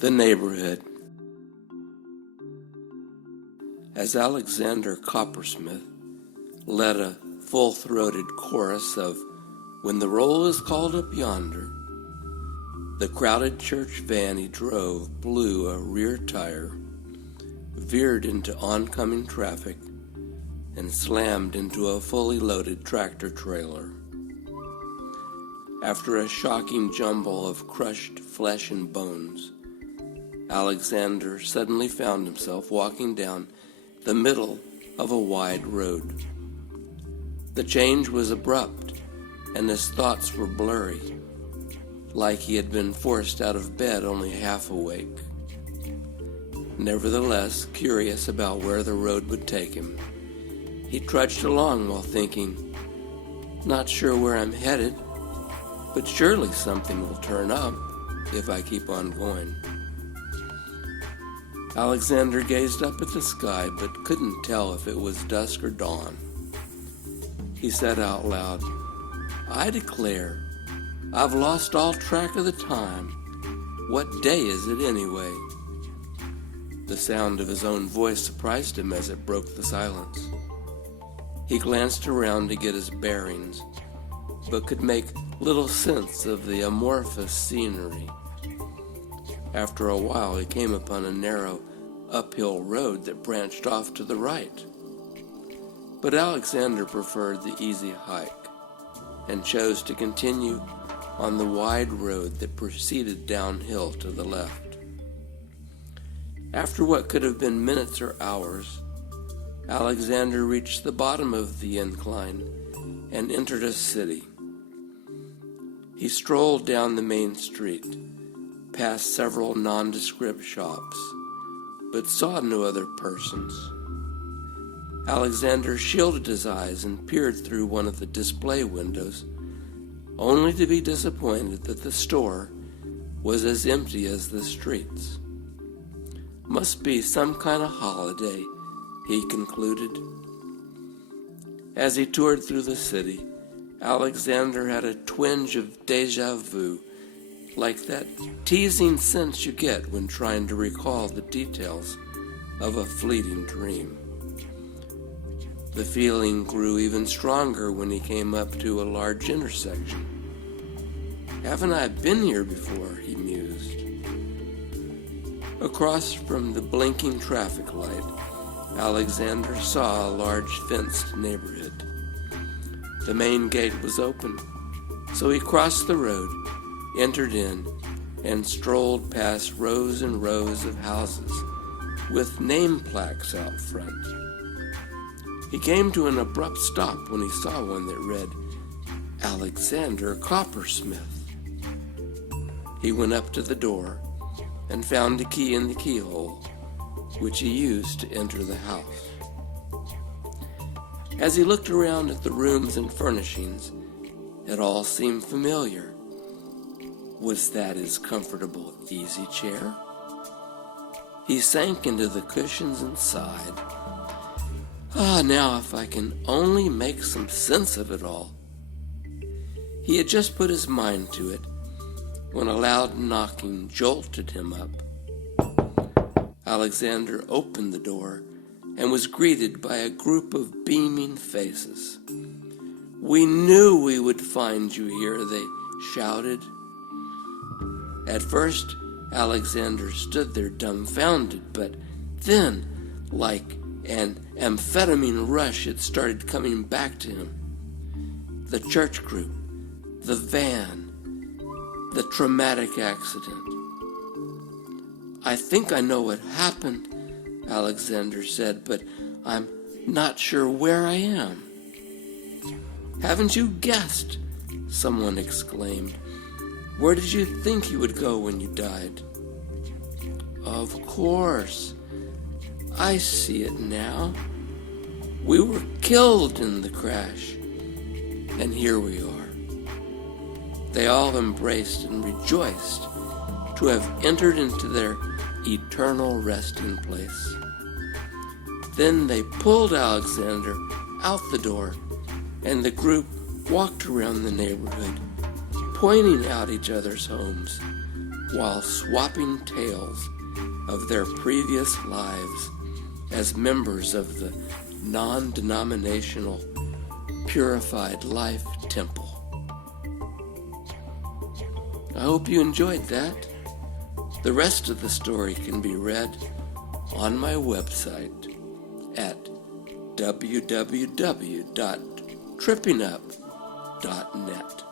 The neighborhood. As Alexander Coppersmith led a full-throated chorus of "When the roll is called up yonder," the crowded church van he drove blew a rear tire, veered into oncoming traffic, and slammed into a fully loaded tractor trailer. After a shocking jumble of crushed flesh and bones, Alexander suddenly found himself walking down the middle of a wide road. The change was abrupt, and his thoughts were blurry, like he had been forced out of bed only half awake. Nevertheless, curious about where the road would take him, he trudged along while thinking, "Not sure where I'm headed, but surely something will turn up if I keep on going." Alexander gazed up at the sky, but couldn't tell if it was dusk or dawn. He said out loud, "I declare, I've lost all track of the time. What day is it anyway?" The sound of his own voice surprised him as it broke the silence. He glanced around to get his bearings, but could make little sense of the amorphous scenery. After a while, he came upon a narrow, uphill road that branched off to the right. But Alexander preferred the easy hike and chose to continue on the wide road that proceeded downhill to the left. After what could have been minutes or hours, Alexander reached the bottom of the incline and entered a city. He strolled down the main street, past several nondescript shops, but saw no other persons. Alexander shielded his eyes and peered through one of the display windows, only to be disappointed that the store was as empty as the streets. Must be some kind of holiday, he concluded. As he toured through the city, Alexander had a twinge of déjà vu, like that teasing sense you get when trying to recall the details of a fleeting dream. The feeling grew even stronger when he came up to a large intersection. "Haven't I been here before?" he mused. Across from the blinking traffic light, Alexander saw a large fenced neighborhood. The main gate was open, so he crossed the road, entered in, and strolled past rows and rows of houses with name plaques out front. He came to an abrupt stop when he saw one that read, "Alexander Coppersmith." He went up to the door and found a key in the keyhole, which he used to enter the house. As he looked around at the rooms and furnishings, it all seemed familiar. Was that his comfortable easy chair? He sank into the cushions and sighed. Now if I can only make some sense of it all. He had just put his mind to it when a loud knocking jolted him up. Alexander opened the door and was greeted by a group of beaming faces. "We knew we would find you here," they shouted. At first, Alexander stood there dumbfounded, but then, like an amphetamine rush, it started coming back to him. The church group, the van, the traumatic accident. "I think I know what happened," Alexander said, "but I'm not sure where I am." "Haven't you guessed?" someone exclaimed. "Where did you think you would go when you died?" "Of course. I see it now. We were killed in the crash, and here we are." They all embraced and rejoiced to have entered into their eternal resting place. Then they pulled Alexander out the door, and the group walked around the neighborhood, pointing out each other's homes, while swapping tales of their previous lives as members of the non-denominational Purified Life Temple. I hope you enjoyed that. The rest of the story can be read on my website at www.trippingup.net.